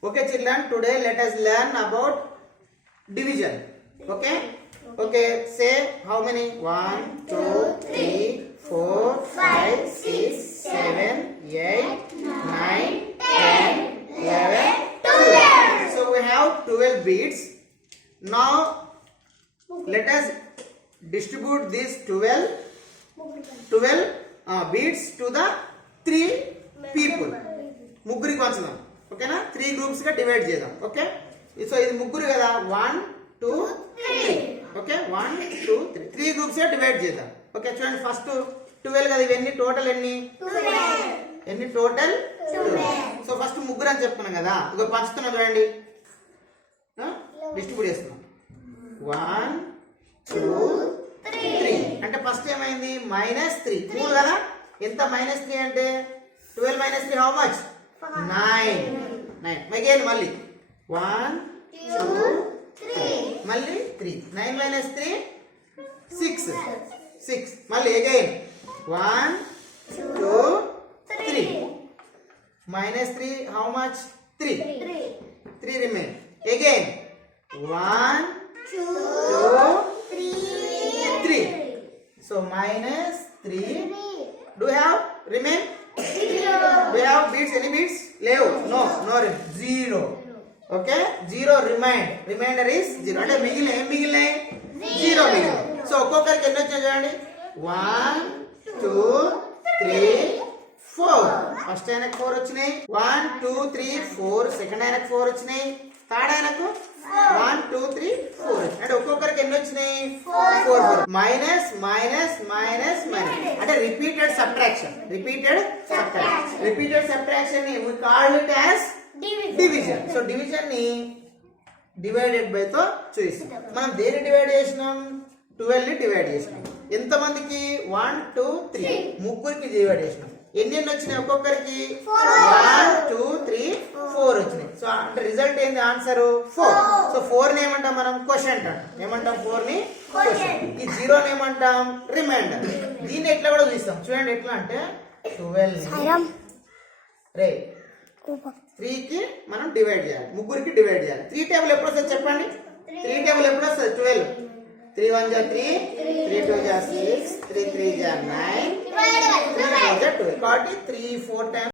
Okay, children, today let us learn about division. Okay, say how many? 1, 2, 3, 4, 5, 6, 7, 8, 9, 10, 11, 12. So we have 12 beads. Now let us distribute these 12 beads to the 3 people. ముగ్గురికి పంచుదాం. ఓకేనా? 3 groups గా divide చేద్దాం. Okay, so ఇది ముగ్గురు కదా, 1 2 3. Okay, 1 2 3 3 groups గా divide చేద్దాం. Okay, చూడండి, ఫస్ట్ 12 కదా, ఇవన్నీ టోటల్ ఎన్ని? టోటల్ 12. సో ఫస్ట్ ముగ్గురు అని చెప్పుకున్నాం కదా, ఇక పంచుతున్నాం చూడండి, డిస్ట్రిబ్యూట్ చేస్తున్నాం. 1 2 3 అంటే ఫస్ట్ ఏమైంది? -3. 3 కదా, ఎంత -3 అంటే 12 - 3 హౌ మచ్? 9. అగైన్ మళ్ళీ 1 2 3 మళ్ళీ 3. 9 - 3 6. మళ్ళీ again 1 2 3 -3 how much? 3 remain. Again 1 2 3. So -3. Do you have remain? Do you have beads? Any beads? లేవు. No zero. Okay, 0 remainder is 0. అంటే మిగిలిన ఏం మిగిలినాయి? 0 మిగిలినాయి. సో ఒక్కొక్కరికి ఎన్ని వచ్చాయి చూడండి, 1 2 3 4. ఫస్ట్ ఆయనకు 4 వచ్చినాయి, 1 2 3 4. సెకండ్ ఆయనకు 4 వచ్చినాయి, థర్డ్ ఆయనకు 1 2 3 4. అంటే ఒక్కొక్కరికి ఎన్ని వచ్చినాయి? 4. మైనస్ అంటే రిపీటెడ్ సబ్ట్రాక్షన్ ని we call it as division. So division ని డివైడెడ్ బై తో చూపిస్తాం. మనం దేన్ని డివైడ్ చేసినాం? 12 ని డివైడ్ చేసినాం. ఎంత మందికి? 1 2 3 ముగ్గురికి డివైడ్ చేసినాం. ఎన్ని వచ్చినాయి ఒక్కొక్కరికి? 1 2 3 4 వచ్చినాయి. సో అంటే రిజల్ట్ ఏంది? ఆన్సర్ 4. సో 4 ని ఏమంటాం మనం? క్వోషియంట్ అంటాం. ఏమంటాం? 4 ని క్వోషియంట్. ఈ 0 ని ఏమంటాం? రిమైండర్. దీన్ని ఎట్లా కూడా చూస్తాం చూడండి, ఎట్లా అంటే 12 ని 3 కి మనం డివైడ్ చేయాలి, ముగ్గురికి డివైడ్ చేయాలి. 3 టేబుల్ ఎప్పుడు వస్తుంది చెప్పండి? 3 టేబుల్ ఎప్పుడు వస్తుంది? 12. 3 1 = 3, 3 2 = 6, 3 3 = 9, 3 4 = 12. కాబట్టి 3 4 times